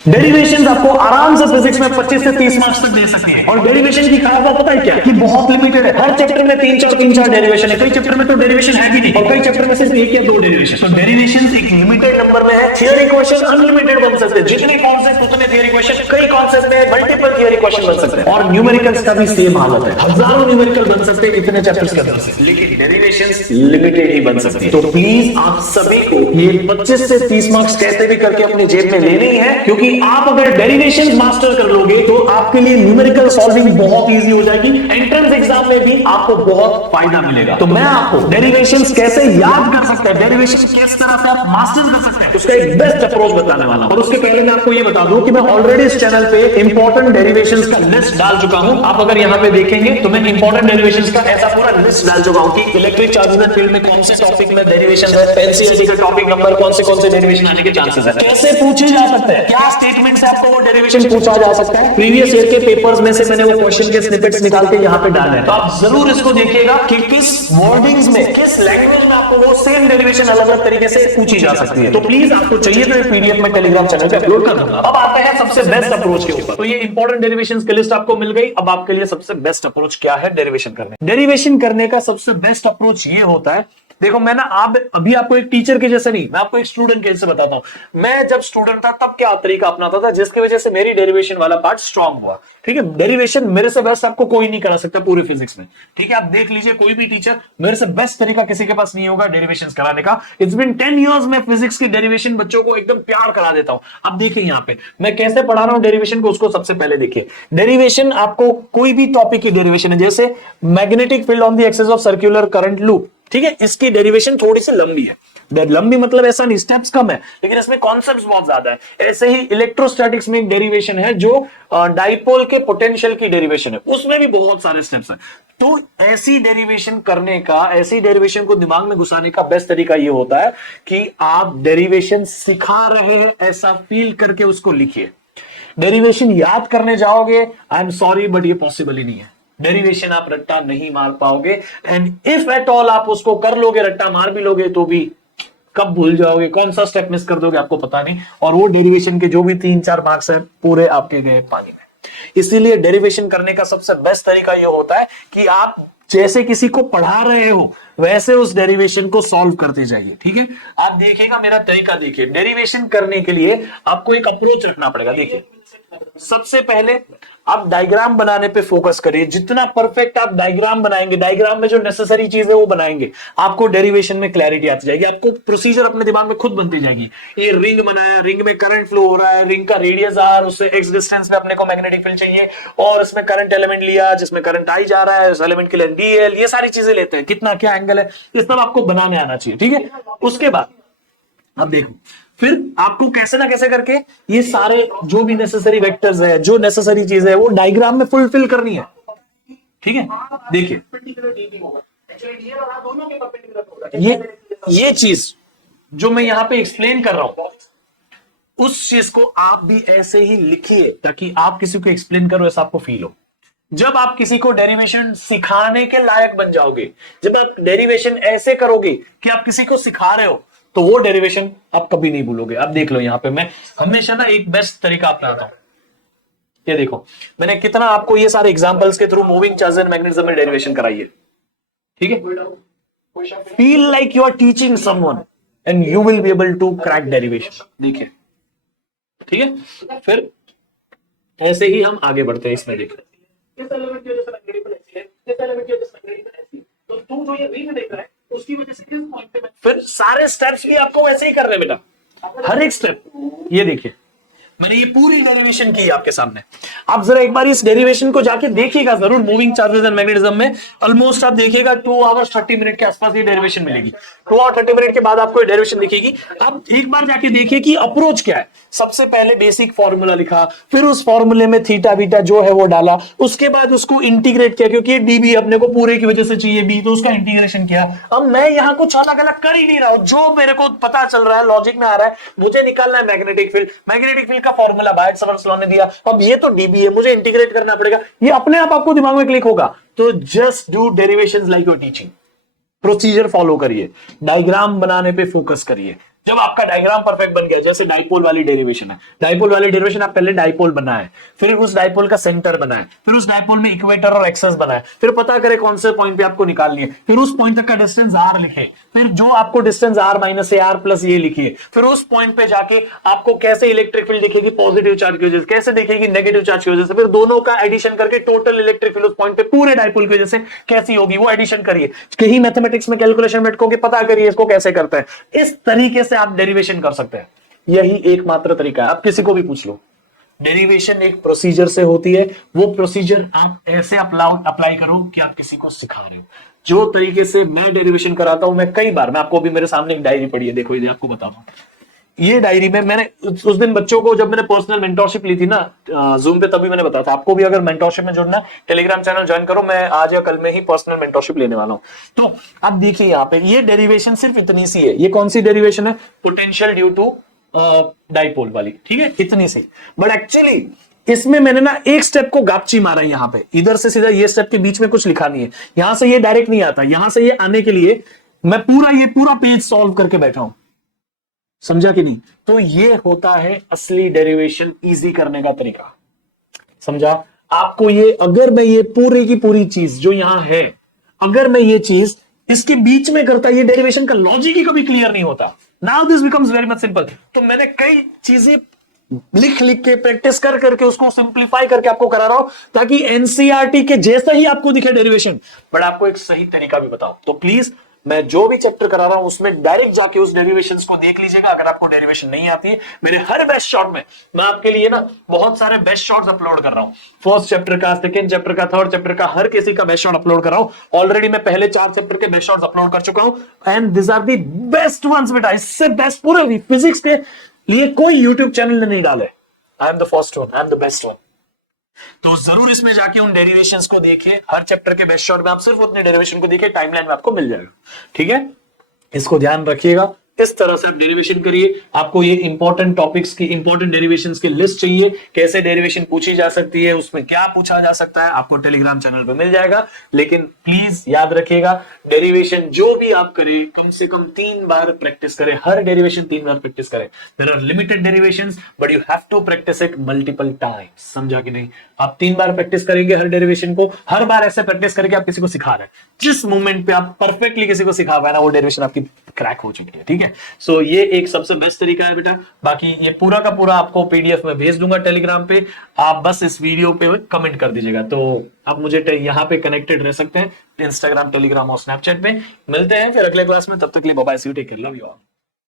Derivations आपको आराम से फिजिक्स में 25 से 30 मार्क्स तक दे सकते हैं। और डेरिवेशन की खास बात पता है क्या, कि बहुत लिमिटेड है। हर चैप्टर में तीन चार डेरिवेशन है, कई चैप्टर में तो डेरिवेशन है ही नहीं, और कई चैप्टर में सिर्फ एक या दो डेरिवेशन। तो डेरिवेशन एक लिमिटेड नंबर में है। थियरी क्वेश्चन अनलिमिटेड बन सकते हैं, जितने कॉन्सेप्ट उतने थियरी क्वेश्चन, कई कॉन्सेप्ट में मल्टीपल थियरी क्वेश्चन बन सकते हैं। और न्यूमेरिकल्स का भी सेम हालत है, हजारों न्यूमेरिकल बन सकते हैं इतने चैप्टर्स के अंदर से, लेकिन डेरिवेशंस लिमिटेड ही बन सकते हैं। तो प्लीज आप सभी को ये 25 से 30 मार्क्स कैसे भी करके अपने जेब में लेने ही है, क्योंकि आप अगर डेरिवेशंस मास्टर कर लोगे तो आपके लिए न्यूमेरिकल सॉल्विंग बहुत इजी हो जाएगी। एंट्रेंस एग्जाम में भी आपको बहुत फायदा मिलेगा। तो मैं आपको डेरिवेशंस कैसे याद कर सकते हैं, डेरिवेशन किस तरह से आप मास्टर कर सकते हैं, उसका एक बेस्ट अप्रोच बताने वाला हूं। और उसके पहले मैं आपको ये बता दूं कि मैं ऑलरेडी इस चैनल पे इंपॉर्टेंट डेरिवेशंस का लिस्ट डाल चुका हूं। आप अगर यहां पे देखेंगे तो मैं इंपॉर्टेंट डेरिवेशंस का ऐसा पूरा लिस्ट डाल चुका हूं कि इलेक्ट्रिक चार्जेस एंड फील्ड में कौन से टॉपिक में डेरिवेशन है, एनसीईआरटी का टॉपिक नंबर कौन से डेरिवेशन आने के चांसेस है, कैसे पूछे जा सकते हैं, क्या स्टेटमेंट से आपको वो डेरिवेशन पूछा जा सकता है। प्रीवियस ईयर के पेपर्स में से मैंने वो क्वेश्चन के स्निपेट्स निकाल के यहाँ पे डाले हैं, तो आप जरूर इसको देखिएगा कि किस वर्डिंग्स में, किस लैंग्वेज में आपको वो सेम डेरिवेशन अलग अलग तरीके से पूछी जा सकती है। तो प्लीज आपको चाहिए तो पीडीएफ में टेलीग्राम चैनल पे अपलोड कर दूंगा। अब आते हैं सबसे बेस्ट अप्रोच के ऊपर। तो ये इंपॉर्टेंट डेरिवेशंस की लिस्ट आपको मिल गई। अब आपके लिए सबसे बेस्ट अप्रोच क्या है डेरिवेशन करने। डेरिवेशन करने का सबसे बेस्ट अप्रोच ये होता है, देखो मैं ना आप अभी आपको एक टीचर के जैसे नहीं, मैं आपको एक स्टूडेंट के जैसे बताता हूं। मैं जब स्टूडेंट था तब क्या तरीका अपनाता था जिसकी वजह से मेरी डेरिवेशन वाला पार्ट स्ट्रांग हुआ। ठीक है, डेरिवेशन मेरे से बेस्ट आपको कोई नहीं करा सकता पूरे फिजिक्स में। ठीक है, आप देख लीजिए कोई भी टीचर, मेरे से बेस्ट तरीका किसी के पास नहीं होगा डेरिवेशन कराने का। इट्स बीन 10 इयर्स में फिजिक्स की डेरिवेशन बच्चों को एकदम प्यार करा देता हूं। अब देखिए यहाँ पे मैं कैसे पढ़ा रहा हूं डेरिवेशन को, उसको सबसे पहले देखिए। डेरिवेशन आपको कोई भी टॉपिक की डेरिवेशन है, जैसे magnetic field on the axis of circular current loop. ठीक है, इसकी डेरिवेशन थोड़ी सी लंबी है, लंबी मतलब ऐसा नहीं, स्टेप्स कम है, लेकिन इसमें कॉन्सेप्ट्स बहुत ज्यादा है। ऐसे ही इलेक्ट्रोस्टैटिक्स में एक डेरिवेशन है जो डाइपोल के पोटेंशियल की डेरिवेशन है, उसमें भी बहुत सारे स्टेप्स हैं। तो ऐसी डेरिवेशन करने का, ऐसी डेरिवेशन को दिमाग में घुसाने का बेस्ट तरीका ये होता है कि आप डेरिवेशन सिखा रहे हैं ऐसा फील करके उसको लिखिए। डेरिवेशन याद करने जाओगे, आई एम सॉरी बट ये पॉसिबल ही नहीं है। डेरिवेशन आप रट्टा नहीं मार पाओगे, एंड इफ एट ऑल आप उसको कर लोगे, रट्टा मार भी लोगे तो भी कब भूल जाओगे, कौन सा स्टेप मिस कर दोगे आपको पता नहीं, और वो डेरिवेशन के जो भी 3-4 मार्क्स है पूरे आपके गए पानी में। इसीलिए डेरिवेशन करने का सबसे बेस्ट तरीका ये होता है कि आप जैसे किसी को पढ़ा रहे हो वैसे उस डेरिवेशन को सॉल्व करते जाइए। ठीक है, आप देखिएगा मेरा तरीका देखिए। डेरिवेशन करने के लिए आपको एक अप्रोच रखना पड़ेगा। देखिए, सबसे पहले आप डायग्राम बनाने पे फोकस करिए। जितना परफेक्ट आप डायग्राम बनाएंगे, डायग्राम में जो नेसेसरी चीज है वो बनाएंगे, आपको डेरिवेशन में क्लैरिटी आती जाएगी। आपको प्रोसीजर अपने दिमाग में खुद बनती जाएगी। ये रिंग बनाया, रिंग में करंट फ्लो हो रहा है, रिंग का रेडियस आर, उससे एक्स डिस्टेंस में अपने को मैग्नेटिक फील्ड चाहिए, और इसमें करंट एलिमेंट लिया जिसमें करंट आई जा रहा है, उस एलिमेंट के लिए डीएल, ये सारी चीजें लेते हैं, कितना क्या एंगल है, ये सब आपको बनाने आना चाहिए। ठीक है, उसके बाद अब देखो, फिर आपको कैसे ना कैसे करके ये सारे जो भी नेसेसरी वेक्टर्स है, जो नेसेसरी चीज है, वो डायग्राम में फुलफिल करनी है। ठीक है, देखिए ये चीज जो मैं यहां पे एक्सप्लेन कर रहा हूं, उस चीज को आप भी ऐसे ही लिखिए ताकि आप किसी को एक्सप्लेन करो ऐसा आपको फील हो। जब आप किसी को डेरिवेशन सिखाने के लायक बन जाओगे, जब आप डेरिवेशन ऐसे करोगे कि आप किसी को सिखा रहे हो, तो वो डेरिवेशन आप कभी नहीं भूलोगे। अब देख लो, यहां पे मैं हमेशा ना एक बेस्ट तरीका अपनाता हूं। ये देखो, मैंने कितना आपको ये सारे एग्जांपल्स के through moving charge and magnetism में डेरिवेशन कराई है। ठीक है, feel like you are teaching someone and you will be able to crack derivation. देखिए, ठीक है, फिर ऐसे ही हम आगे बढ़ते हैं। इसमें देखिए, तो तू जो ये रिंग देख रहा है उसकी वजह से इस पॉइंट पे, फिर सारे स्टेप्स भी आपको वैसे ही करने बेटा, हर एक स्टेप। ये देखिए, मैंने ये पूरी डेरिवेशन की आपके सामने। आप जरा एक बार इस डेरिवेशन को जाके देखिएगा जरूर, मूविंग चार्जेस एंड मैग्नेटिज्म में। ऑलमोस्ट आप देखिएगा 2 आवर्स 30 मिनट के आसपास ये डेरिवेशन मिलेगी। 2 आवर 30 मिनट के बाद आपको ये डेरिवेशन दिखेगी। आप एक बार जाके देखिए कि अप्रोच क्या है। सबसे पहले बेसिक फॉर्मूला लिखा, फिर उस फॉर्मूले में थीटा बीटा जो है वो डाला, उसके बाद उसको इंटीग्रेट किया, क्योंकि डीबी अपने को पूरे की वजह से चाहिए बी, तो उसका इंटीग्रेशन किया। अब मैं यहाँ कुछ अलग अलग कर ही नहीं रहा हूं, जो मेरे को पता चल रहा है, लॉजिक में आ रहा है, मुझे निकालना है मैग्नेटिक फील्ड। मैग्नेटिक फील्ड का फॉर्मूला बायट-सवर्स लॉ ने दिया, अब ये तो डीबी है, मुझे इंटीग्रेट करना पड़ेगा। ये अपने आप आपको दिमाग में क्लिक होगा। तो just do derivations like your teaching. Procedure follow करिए, डायग्राम बनाने पे फोकस करिए, जब आपका डायग्राम परफेक्ट बन गया, जैसे डाइपोल वाली डेरिवेशन है, डाइपोल वाली डेरिवेशन आप पहले डाइपोल बनाए, फिर उस डाइपोल का सेंटर बनाए, फिर उस डाइपोल में इक्वेटर और एक्सेस बनाए, फिर पता करें कौन से पॉइंट पे आपको निकालनी है, फिर उस पॉइंट तक का डिस्टेंस आर लिखे, फिर जो आपको distance r minus r plus ये लिखिए, फिर उस पॉइंट पे जाके आपको कैसे इलेक्ट्रिक फील्ड दिखेगी पॉजिटिव चार्ज की वजह से, कैसे दिखेगी नेगेटिव चार्ज की वजह से, फिर दोनों का एडिशन करके टोटल इलेक्ट्रिक फील्ड उस पॉइंट पे पूरे डाइपोल की वजह से कैसी होगी वो एडिशन करिए। कहीं मैथमेटिक्स में कैलकुलेशन में अटकोगे, पता करिए इसको कैसे करते हैं। इस तरीके से आप डेरिवेशन कर सकते हैं, यही एकमात्र तरीका है। आप किसी को भी पूछ लो, डेरिवेशन एक प्रोसीजर से होती है, वो प्रोसीजर आप ऐसे अप्लाई करो कि आप किसी को सिखा रहे हो। जो तरीके से मैं डेरिवेशन कराता हूं, मैं कई बार, मैं आपको अभी मेरे सामने एक डायरी पड़ी है, देखो ये आपको बताता हूं। ये डायरी में मैंने उस दिन बच्चों को, जब मैंने पर्सनल मेंटोरशिप ली थी ना जूम पे, तभी मैंने बताया था आपको भी अगर मेंटोरशिप में जुड़ना, टेलीग्राम चैनल ज्वाइन करो, मैं आज या कल में ही पर्सनल मेंटोरशिप लेने वाला हूं। तो आप देखिए यहाँ पे ये डेरिवेशन सिर्फ इतनी सी है। ये कौन सी डेरिवेशन है? पोटेंशियल ड्यू टू डाइपोल वाली, ठीक है, इतनी सी। बट एक्चुअली इसमें मैंने ना एक स्टेप को गापची मारा है, यहाँ पे इधर से सीधा ये स्टेप के बीच में कुछ लिखा नहीं है, यहां से ये डायरेक्ट नहीं आता, यहां से ये आने के लिए मैं पूरा पेज सॉल्व करके बैठा हूं। समझा कि नहीं? तो ये होता है असली डेरिवेशन इजी करने का तरीका। समझा? आपको ये, अगर मैं ये पूरी की पूरी चीज जो यहां है, अगर मैं ये चीज इसके बीच में करता, ये डेरिवेशन का लॉजिक ही कभी क्लियर नहीं होता। Now this becomes very much simple. तो मैंने कई चीजें लिख लिख के, प्रैक्टिस कर करके उसको सिंप्लीफाई करके आपको करा रहा हूं, ताकि एनसीईआरटी के जैसा ही आपको दिखे डेरिवेशन, बट आपको एक सही तरीका भी बताओ। तो प्लीज, मैं जो भी चैप्टर करा रहा हूं उसमें डायरेक्ट जाके उस डेरिवेशंस को देख लीजिएगा। अगर आपको डेरिवेशन नहीं आती है, मेरे हर बेस्ट शॉट में मैं आपके लिए ना बहुत सारे बेस्ट शॉट्स अपलोड कर रहा हूं। फर्स्ट चैप्टर का, सेकंड चैप्टर का, थर्ड चैप्टर का, हर किसी का बेस्ट शॉट अपलोड कर रहा हूं। ऑलरेडी मैं पहले 4 चैप्टर के बेस्ट शॉट्स अपलोड कर चुका हूं, and this are the best ones बेटा। इससे बेस्ट पूरे फिजिक्स के लिए कोई यूट्यूब चैनल ने नहीं डाले। I am the first one, I am the best one. तो जरूर इसमें जाके उन डेरिवेशंस को देखिए, हर चैप्टर के बेस्ट शॉट में आप सिर्फ उतने डेरिवेशन को देखिए, टाइमलाइन में आपको मिल जाएगा। ठीक है, इसको ध्यान रखिएगा। इस तरह से आप डेरिवेशन करिए। आपको ये इंपॉर्टेंट टॉपिक्स की, इंपॉर्टेंट डेरिवेशंस की लिस्ट चाहिए, कैसे डेरिवेशन पूछी जा सकती है, उसमें क्या पूछा जा सकता है, आपको टेलीग्राम चैनल पे मिल जाएगा। लेकिन प्लीज याद रखिएगा, डेरिवेशन जो भी आप करें कम से कम 3 बार प्रैक्टिस करें। हर डेरिवेशन 3 बार प्रैक्टिस करें। There are limited derivations but you have to practice it multiple times. समझा कि नहीं? आप 3 बार प्रैक्टिस करेंगे हर डेरिवेशन को, हर बार ऐसे प्रैक्टिस करके आप किसी को सिखा रहे हैं। जिस मोमेंट पे आप परफेक्टली किसी को सिखा पाए ना, वो डेरिवेशन आपकी क्रैक हो चुकी है। ठीक है, सो ये एक सबसे बेस्ट तरीका है बेटा। बाकी ये पूरा का पूरा आपको पीडीएफ में भेज दूंगा टेलीग्राम पे, आप बस इस वीडियो पे कमेंट कर दीजिएगा। तो आप मुझे यहाँ पे कनेक्टेड रह सकते हैं, इंस्टाग्राम, टेलीग्राम और स्नैपचैट पे। मिलते हैं फिर अगले क्लास में, तब तक के लिए bye bye, see you, take care, love you all.